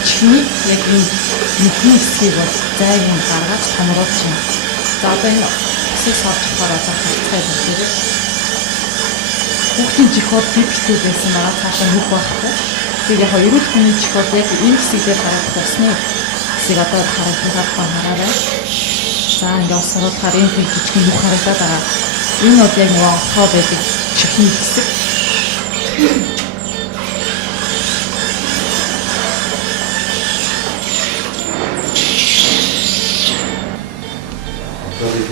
чихний яг энэ нүхний хэсгийг бол зайгийн гаргаж хамруулж байна. За одоо энэ хэсэг сорж болохоор за хацгай бүлгээр хүүхдийн чих бол битгтэй байсан байгаа цаашаа нүх байхгүй. Тэгээд яг эрүүл хүний чих бол яг энэ хэсгээр харагдах усны хэсэг одоо харагдах байна. За ингээд соролтоор энэ жижиг нүх харагдаад байгаа. Энэ бол яг нэг отгоо байдаг чихний хэсэг.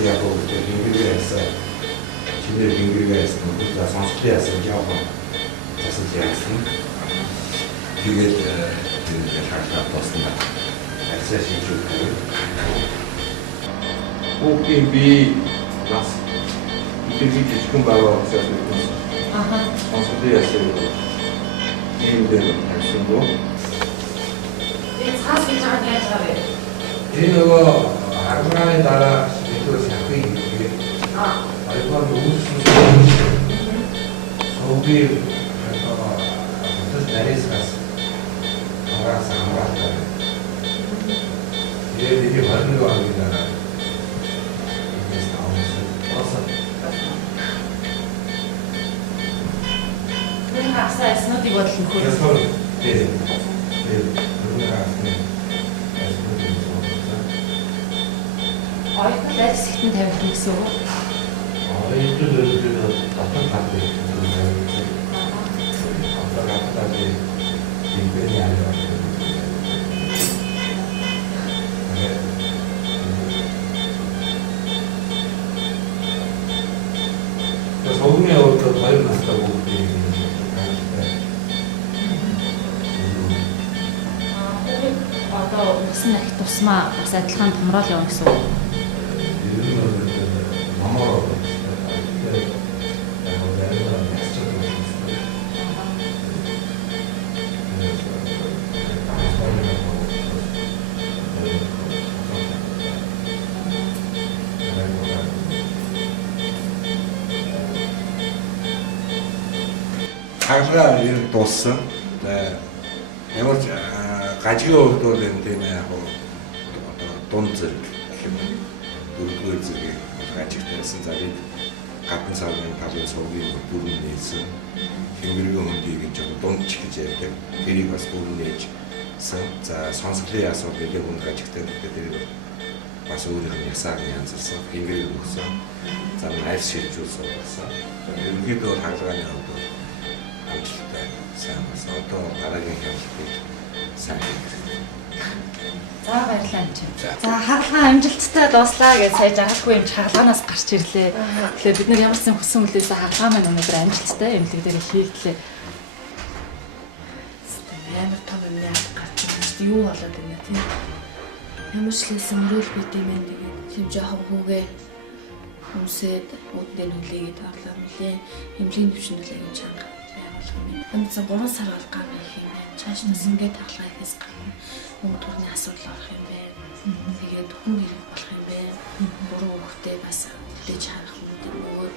яг уу дингэрээс чиний дингэрээс нүдээ сонсдоо яасан яаваа засан яасан тэгээд хашаа болсон ба асаа шинжүүх гэв хүүхдийн би бас ихэвчлэн жижигхэн байгаа учраас сонсдоо яасан ийм дээр агшин гоо цаас гэж байгаа яаж байгаа вэ? энэ нөгөө харгааны дараа сахыг игээ айгаа үүссэн сууги одоо дарисгас аваас амгаалтай тэгээд энэ харны байгаа дараа бас Хагасаа яснуудыг бодол нөхөр. Ойртол аль хэсэгтэн тавих гэсэн үг. 소금에 어떤 과일 맛있다고 Одоо усан нахи тусмаа бас адилхан томрол явна гэсэн үг. хаалгаа ер дууссан. Ямар гажгийн хувьд бол энэ тийм яг одоо дунд зэрэг гэх юм уу. Дөрөвдүгээр зэрэг гажигтайсан зарыг гадны савны талын цугийн бүрэн нээсэн. Хэврэгэн хөндийг энэ жоо дундч гэж ярьдаг. Тэрийг бас бүрэн нээжсэн. За сонсголын асуудал нэг хүн гажигтай гэдэг тэрийг бас өөрийнх нь ясаар янзлсан. Хэврэг өгсөн. За найс шилжүүлсэн болсон. Ерөнхийдөө бол хаалгааны хувьд амжилттай сайн болсон. Одоо дараагийн хяналтыг сайн хийх. За баярлалаа энэ чинь. За хаалгаа амжилттай дууслаа гэж сая жаргалгүй юм хаалгаанаас гарч ирлээ. Тэгэхээр бид нар ямар ч сан хүссэн үлээсээ хаалгаа маань өнөөдөр амжилттай эмнэлэг дээр хийгдлээ. Ямар том юм яа гарч ирсэн юу болоод байна тийм. Ямар ч лсэн мөрөөл бит юм тэгээд тийм жоохон хүүгээ хүмсэд үүднээ нүлээгээд орлоо мөлий эмнэлгийн төвшөндөлөө гэж чанга. Энд 3 сар алгаан байх юм байна. Чааш нас ингээд хаалгаа хийс гарна. Өнгө төрний асуудал орох юм байна. Тэгээд хүн хэрэг болох юм байна. Буруу хөвгтэй бас үлээж харах юм дэмөөд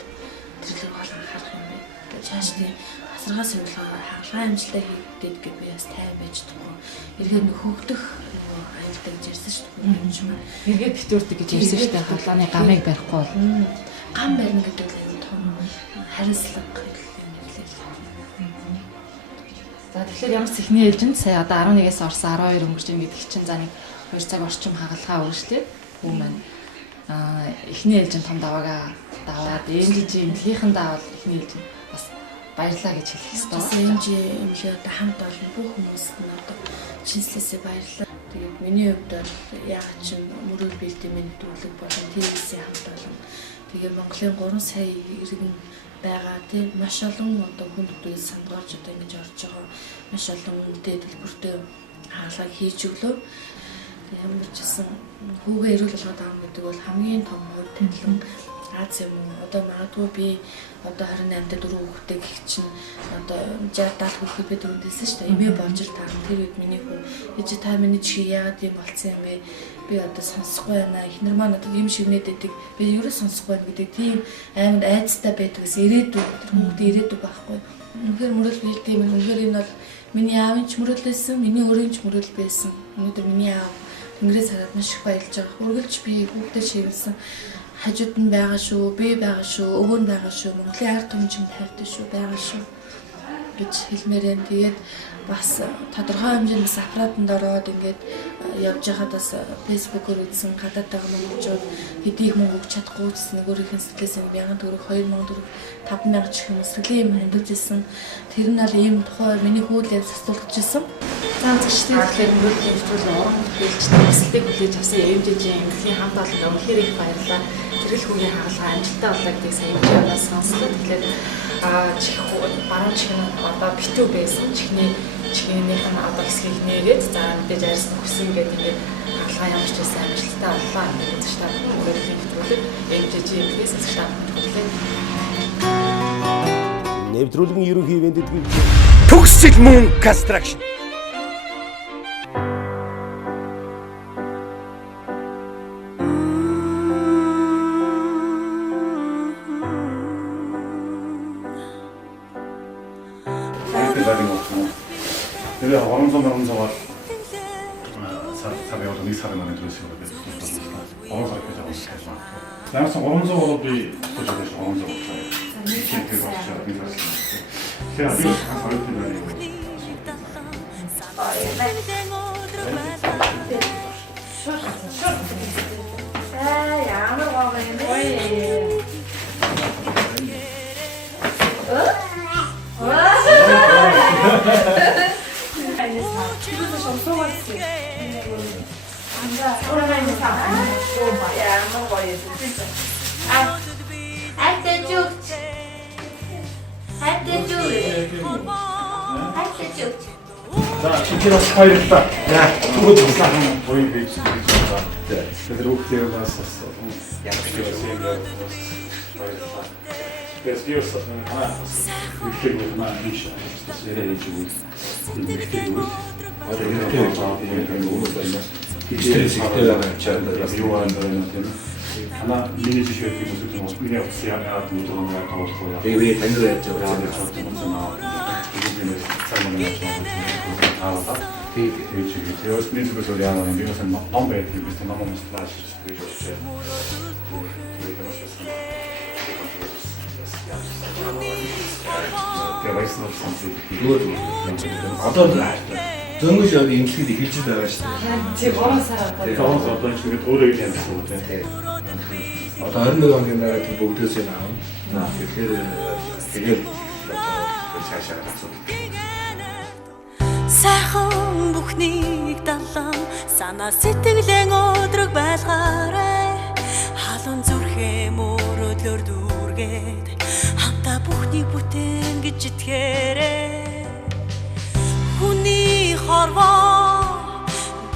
тэрлэг болгон харах юм байна. Тэгээд чааш тийм асаргаа сувилгаагаар хаалгаа амжилттай хийгээд гэж би бас тай байж төгөө. Эргээд нөхөгдөх аялдаг гэж ярьсан шүү дээ. Юм чинь Эргээд битүүрдэг гэж ярьсан шүү дээ. Хаалгааны гамыг барихгүй бол гам барина гэдэг нь том хариуцлага. За тэгэхээр ямар ч ихний ээлжинд сая одоо 11-ээс орсон 12 өнгөрч ийн гэдэг чинь за нэг 2 цаг орчим хагалгаа үргэлжлээ. Хүү маань ихний ээлжинд том даваагаа даваад ээлжийн эмнэлгийнхэн даавал ихний ээлжинд бас баярлаа гэж хэлэх хэрэгтэй. Эмнэлгээ одоо хамт олон бүх хүмүүст нь одоо чинслээсээ баярлалаа. Тэгээд миний хувьд бол яагаад ч мөрөөл бэлдэмийн төлөв болон телевизийн хамт олон тэгээд Монголын 3 сая иргэн байгаа тийм маш олон одоо хүн төрөөс сандгаарч одоо ингэж орж байгаа маш олон үнэтэй төлбөртэй хаалгаа хийж өглөө. Ямар ч гэсэн хүүгээ эрүүл болгоод авах гэдэг бол хамгийн том хувь тавилан Аз юм уу одоо магадгүй би одоо 28-д 4 хүүхэдтэй гэх чинь одоо 60-70 хүүхэд бид үндсэн шүү дээ. Эмээ болж ир таарна. Тэр үед миний хүн ээж та миний чи яагаад юм болцсон юм бэ? Би одоо сонсохгүй байна. Эхнэр маань одоо юм шигнээд байдаг. Би ерөө сонсохгүй байна гэдэг тийм амар айцтай байдаг гэсэн ирээдүй хүүхдээ ирээдүй байхгүй. Үнэхээр мөрөл бийдэг юм. Үнэхээр энэ бол миний аавын ч мөрөл байсан, миний өөрийн ч мөрөл байсан. Өнөөдөр миний аав тэнгэрээс хараад маш их баярлж байгаа. Үргэлж би хүүхдээ шивэлсэн. Хажууд нь байгаа шүү, би байгаа шүү, өвөө нь байгаа шүү, Монголын ард түмжинд хайртай шүү, байгаа шүү гэж хэлмээр энэ. Тэгээд бас тодорхой хэмжээнд бас аппаратанд ороод ингээд явж байхад бас фэйсбүүкээр үзсэн гадаад байгаа монголчууд хэдийг мөнгө өгч чадахгүй гэсэн нэг өөрийнхөө сэтгэлээс нэг яган төгрөг 2000 төгрөг 5000 ч юм уу сэтгэлийн юм хандуулж ирсэн. Тэр нь бол ийм тухай миний хөл яв засуулж ирсэн. За зөвштэй тэгэхээр мөрөлийн нэвтрүүлэг уран бүтээлчдийн хүсэлтийг хүлээж авсан MJG-ийн эмнэлгийн хамт олонд өнөхөр их баярлалаа. Тэрэл хүүгийн хаалгаа амжилттай боллоо гэдгийг сайн хэмжээнээс сонслоо. Тэгэхээр баруун чихний одоо битүү байсан чихнийх нь одоо хэсгийг нээгээд за мэдээж арьсан хүсэн гэдэг ингээд хаалгаа ямар ч байсан амжилттай боллоо. Тэгээд штаб мөрөлийн нэвтрүүлэг MJG-ийн эмнэлгээс штаб хүлээн Нэвтрүүлгийн ерөнхий ивентэд Toxic Moon Construction. Тэгээ оромсоор сар яваад нэг сарын манай төрөөсөө гэж бодлоо. Оромсоор гэж байгаа. Наасан оромсоор бол би төгөөж оромсоор болчихсон. 제가 미국 가서 어렵게 자, 진짜 스파이랬다. 야, 그거 좀 싸. 보이 베이스 베이스다. 네. 그대로 그대로 갔었어. 약속을 세우고 스파이랬다. 그래서 이어서 하나 이렇게 그만 미션 제대로 해주고 이렇게 어제 이렇게 이렇게 스트레스가 잘 요한들한테는 하나 미니 지시가 되고 좀 그게 없어야 내가 좀 도움을 하고 있고요. 왜 단도했죠? 야, 근데 저도 먼저 나오고 이분의 삶을 나와서 되게 제가 미국에서 대하는 미국에서 너무 애들 비슷한 너무 스트레스 그래서 어떤 정규 시험이 임시기 일찍 나가시죠. 그래서 어떤 식으로 도덕에 대한 것 같아요. 다른 데 관계나 같은 목표에서 나온 되게 잘 시작했어. сайхан бүхнийг далан санаа сэтгэлэн өдрөг байлгаарай халуун зүрхээ мөрөдлөөр дүүргээд хамтаа бүхнийг бүтээн гэж итгээрэй хүний хорвоо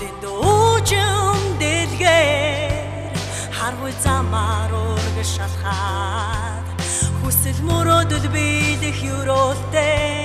дэндүүжим дэлгээр харгүй замаар ураг шалхаад хүсэл мөрөөдөл биелэх юролтой